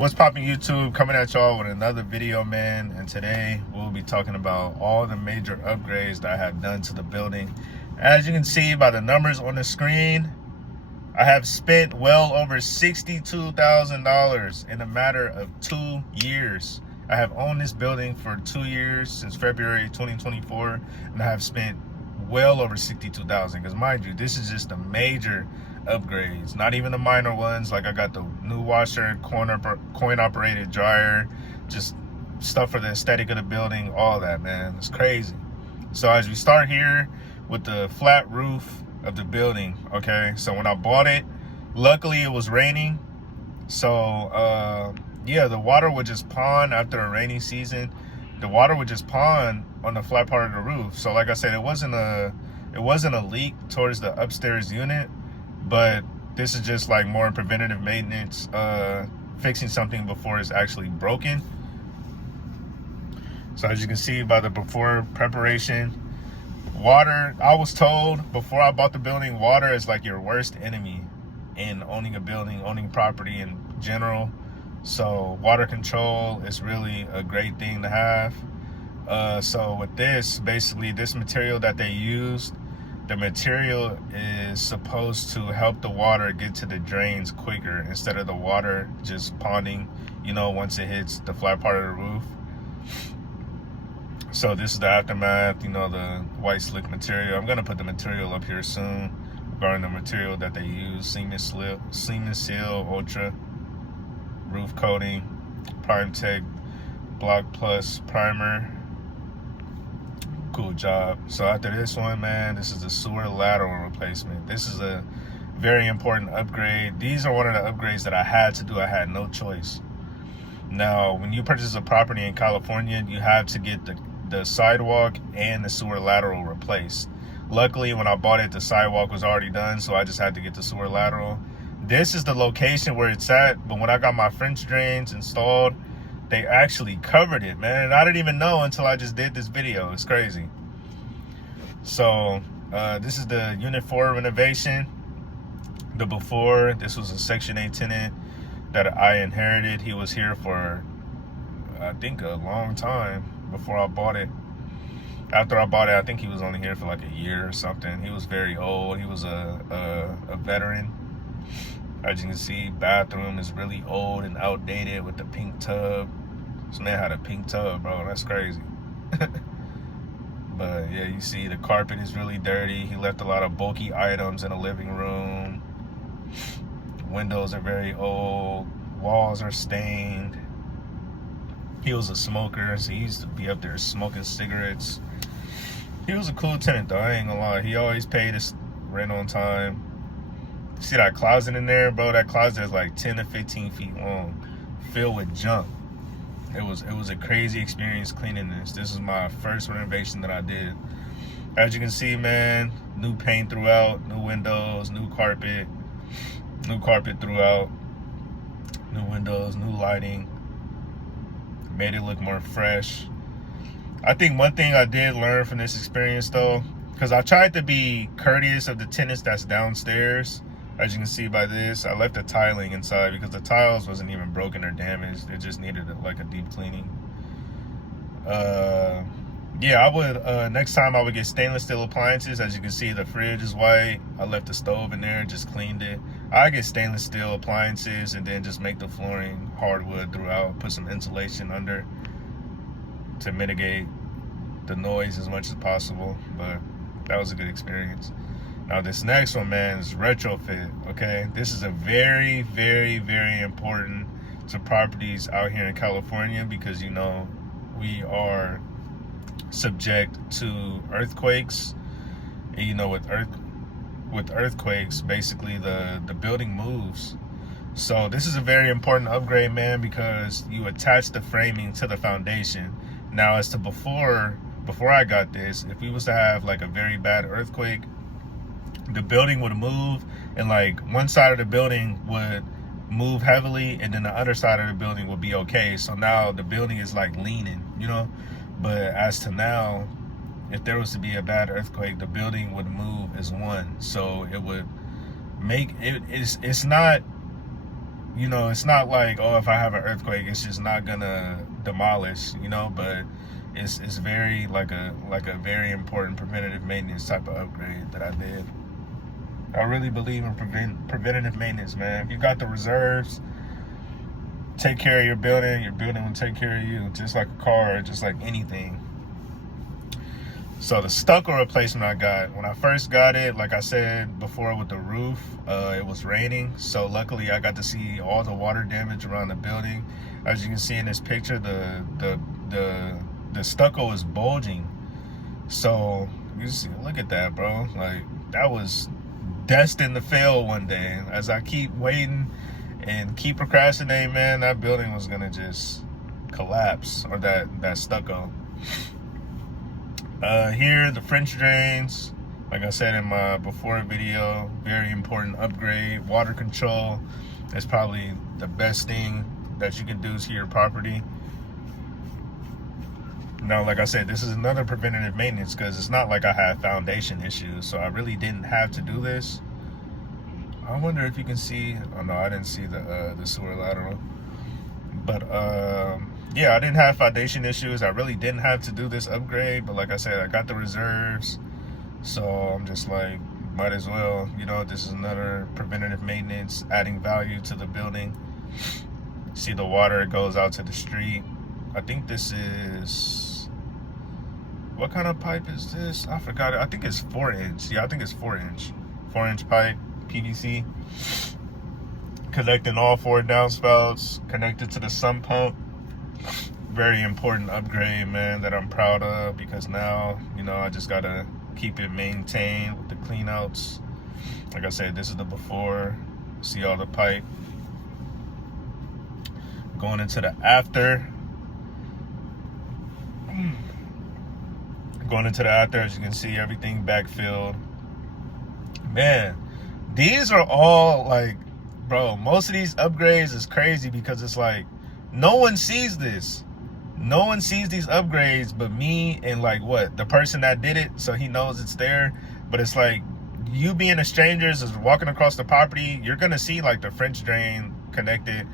What's poppin' YouTube? Coming at y'all with another video, man. And today we'll be talking about all the major upgrades that I have done to the building. As you can see by the numbers on the screen, I have spent well over $62,000 in a matter of 2 years. I have owned this building for 2 years, since February 2024, and I have spent well over $62,000. Because mind you, this is just the major upgrades, not even the minor ones. Like I got the new washer, coin operated dryer, just stuff for the aesthetic of the building, all that, man. It's crazy. So as we start here with the flat roof of the building, okay, so when I bought it, luckily it was raining, so yeah, the water would just pond after a rainy season. The water would just pond on the flat part of the roof. So like I said, it wasn't a leak towards the upstairs unit, but this is just like more preventative maintenance, fixing something before it's actually broken. So as you can see by the before preparation, water, I was told before I bought the building, water is like your worst enemy in owning a building, owning property in general. So water control is really a great thing to have. So with this, basically this material that they used, the material is supposed to help the water get to the drains quicker instead of the water just ponding, you know, once it hits the flat part of the roof. So this is the aftermath, you know, the white slick material. I'm gonna put the material up here soon regarding the material that they use. Seamless Seal Ultra Roof Coating, Prime Tech Block Plus Primer. Cool job. So after this one, man, this is the sewer lateral replacement. This is a very important upgrade. These are one of the upgrades that I had to do. I had no choice. Now, when you purchase a property in California, you have to get the sidewalk and the sewer lateral replaced. Luckily, when I bought it, the sidewalk was already done, so I just had to get the sewer lateral. This is the location where it's at, but when I got my French drains installed, they actually covered it, man. And I didn't even know until I just did this video. It's crazy. So this is the Unit 4 renovation. The before, this was a Section 8 tenant that I inherited. He was here for, I think, a long time before I bought it. After I bought it, I think he was only here for like a year or something. He was very old. He was a veteran. As you can see, bathroom is really old and outdated with the pink tub. This man had a pink tub, bro. That's crazy. But yeah, you see the carpet is really dirty. He left a lot of bulky items in the living room. Windows are very old. Walls are stained. He was a smoker, so he used to be up there smoking cigarettes. He was a cool tenant though, I ain't gonna lie. He always paid his rent on time. See that closet in there, bro? That closet is like 10 to 15 feet long, filled with junk. It was a crazy experience cleaning this. This is my first renovation that I did. As you can see, man, new paint throughout, new windows, new carpet throughout, new windows, new lighting. Made it look more fresh. I think one thing I did learn from this experience though, because I tried to be courteous of the tenants that's downstairs. As you can see by this, I left the tiling inside because the tiles wasn't even broken or damaged. It just needed like a deep cleaning. Yeah, I would, next time I would get stainless steel appliances. As you can see, the fridge is white. I left the stove in there, just cleaned it. I get stainless steel appliances and then just make the flooring hardwood throughout, put some insulation under to mitigate the noise as much as possible. But that was a good experience. Now this next one, man, is retrofit, okay? This is a very, very, very important to properties out here in California because, you know, we are subject to earthquakes. And, you know, with earthquakes, basically the building moves. So this is a very important upgrade, man, because you attach the framing to the foundation. Now, as to before I got this, if we was to have like a very bad earthquake, the building would move, and like one side of the building would move heavily and then the other side of the building would be okay. So now the building is like leaning, you know. But as to now, if there was to be a bad earthquake, the building would move as one. So it would make it's not you know, it's not like, oh, if I have an earthquake, it's just not gonna demolish, you know, but it's very like a very important preventative maintenance type of upgrade that I did. I really believe in preventative maintenance, man. If you got the reserves, take care of your building will take care of you, just like a car, just like anything. So the stucco replacement I got, when I first got it, like I said before with the roof, it was raining. So luckily I got to see all the water damage around the building. As you can see in this picture, the stucco is bulging. So you see, look at that, bro. Like, that was destined to fail one day. As I keep waiting and keep procrastinating, man, that building was gonna just collapse, or that stucco. Here, the French drains, like I said in my before video, very important upgrade. Water control is probably the best thing that you can do to your property. Now, like I said, this is another preventative maintenance because it's not like I had foundation issues, so I really didn't have to do this. I wonder if you can see, oh no, I didn't see the sewer lateral. But yeah, I didn't have foundation issues. I really didn't have to do this upgrade, but like I said, I got the reserves, so I'm just like, might as well, you know. This is another preventative maintenance, adding value to the building. See the water goes out to the street. I think this is, what kind of pipe is this? I forgot it. I think it's 4-inch. Yeah, I think it's 4-inch. 4-inch pipe, PVC. Connecting all 4 downspouts, connected to the sump pump. Very important upgrade, man, that I'm proud of, because now, you know, I just gotta keep it maintained with the clean outs. Like I said, this is the before. See all the pipe. Going into the after. Going into the after, as you can see, everything backfilled. Man, these are all like, bro, most of these upgrades is crazy because it's like, no one sees this. No one sees these upgrades but me and like what? The person that did it, so he knows it's there. But it's like, you being a stranger is walking across the property, you're gonna see like the French drain connected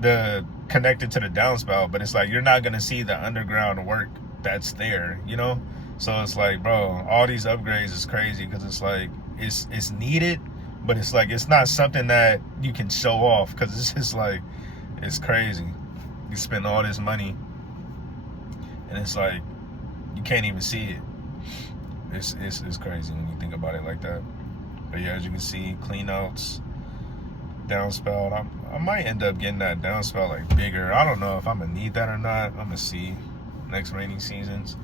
to the downspout, but it's like you're not gonna see the underground work that's there, you know? So it's like, bro, all these upgrades is crazy because it's like, it's needed, but it's like, it's not something that you can show off because it's just like, it's crazy. You spend all this money and it's like, you can't even see it. It's crazy when you think about it like that. But yeah, as you can see, clean outs, downspout. I might end up getting that downspout like bigger. I don't know if I'm gonna need that or not. I'm gonna see next rainy seasons.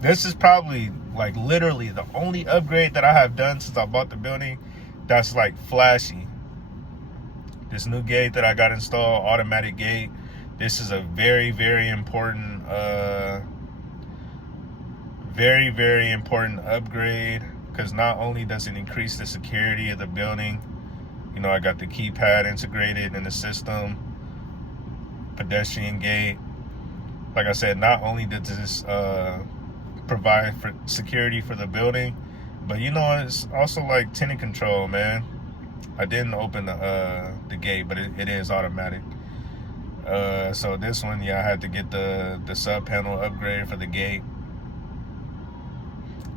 This is probably like literally the only upgrade that I have done since I bought the building that's like flashy. This new gate that I got installed, automatic gate. This is a very, very important, very important upgrade, because not only does it increase the security of the building, you know, I got the keypad integrated in the system, pedestrian gate. Like I said, not only does this provide for security for the building, but you know, it's also like tenant control, man. I didn't open the gate, but it is automatic. So this one, yeah, I had to get the sub panel upgrade for the gate.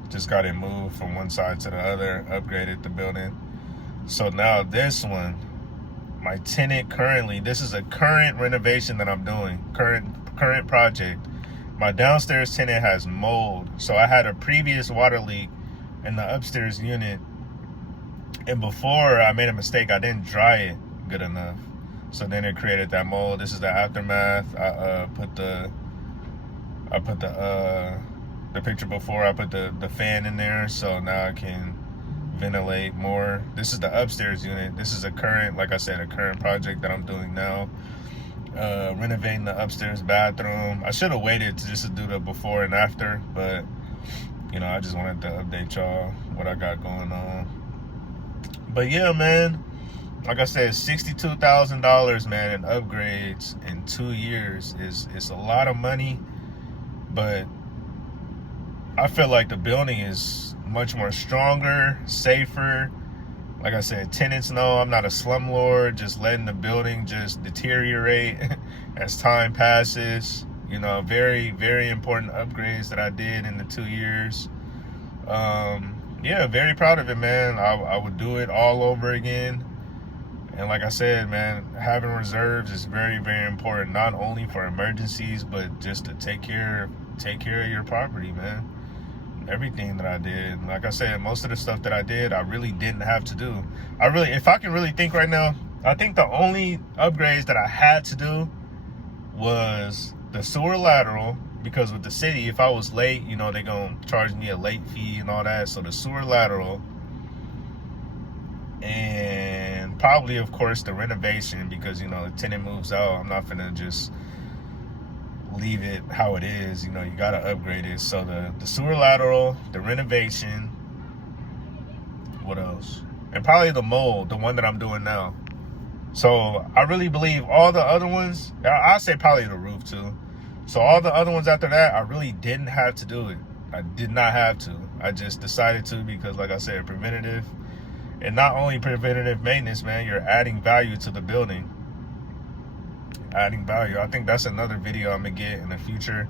Just got it moved from one side to the other, upgraded the building. So now this one, my tenant currently, this is a current renovation that I'm doing, current project. My downstairs tenant has mold. So I had a previous water leak in the upstairs unit, and before I made a mistake, I didn't dry it good enough. So then it created that mold. This is the aftermath. I put the picture before, I put the fan in there, so now I can ventilate more. This is the upstairs unit. This is a current, like I said, a current project that I'm doing now. Renovating the upstairs bathroom. I should have waited just to do the before and after, but you know, I just wanted to update y'all what I got going on. But yeah, man, like I said, $62,000, man, in upgrades in 2 years is a lot of money, but I feel like the building is much more stronger, safer, Like I said, tenants know I'm not a slumlord, just letting the building just deteriorate as time passes. You know, very, very important upgrades that I did in the 2 years. Yeah, very proud of it, man. I would do it all over again. And like I said, man, having reserves is very, very important, not only for emergencies, but just to take care of your property, man. Everything that I did, like I said, most of the stuff that I did, I really didn't have to do. If I can really think right now, I think the only upgrades that I had to do was the sewer lateral, because with the city, if I was late, you know, they're gonna charge me a late fee and all that. So the sewer lateral, and probably, of course, the renovation, because, you know, the tenant moves out, I'm not gonna just leave it how it is. You know, you gotta upgrade it. So the sewer lateral, the renovation, what else? And probably the mold, the one that I'm doing now. So I really believe all the other ones, I say probably the roof too. So all the other ones after that, I really didn't have to do it. I did not have to. I just decided to, because like I said, preventative. And not only preventative maintenance, man, you're adding value to the building. Adding value. I think that's another video I'm gonna get in the future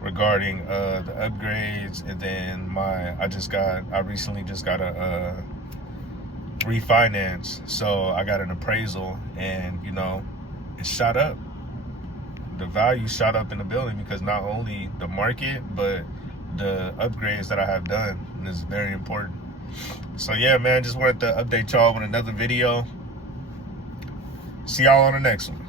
regarding the upgrades. And then I recently just got a refinance. So I got an appraisal, and you know, it shot up. The value shot up in the building because not only the market, but the upgrades that I have done. And it's very important. So yeah, man, just wanted to update y'all with another video. See y'all on the next one.